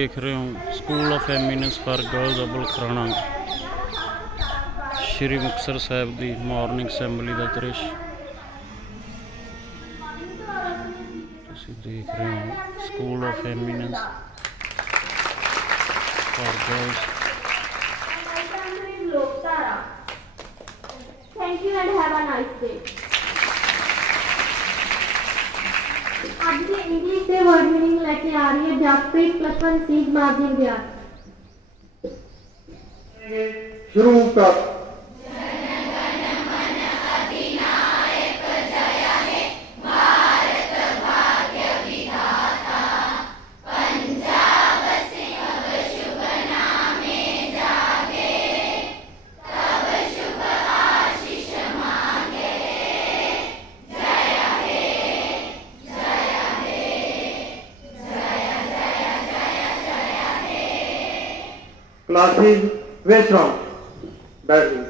देख रहे हो school of eminence for girls अब्बल खराणा श्री मुक्तसर साहब की मॉर्निंग असैम्बली का दृश्य देख रहे हो। School of eminence for girls. Thank you and have a nice day. आज से इंग्लिश से वर्ड मीनिंग लेके आ रही है जागप्रीत +1 सीख माध्यम व्यास। शुरू कर। Classes, west round, batting.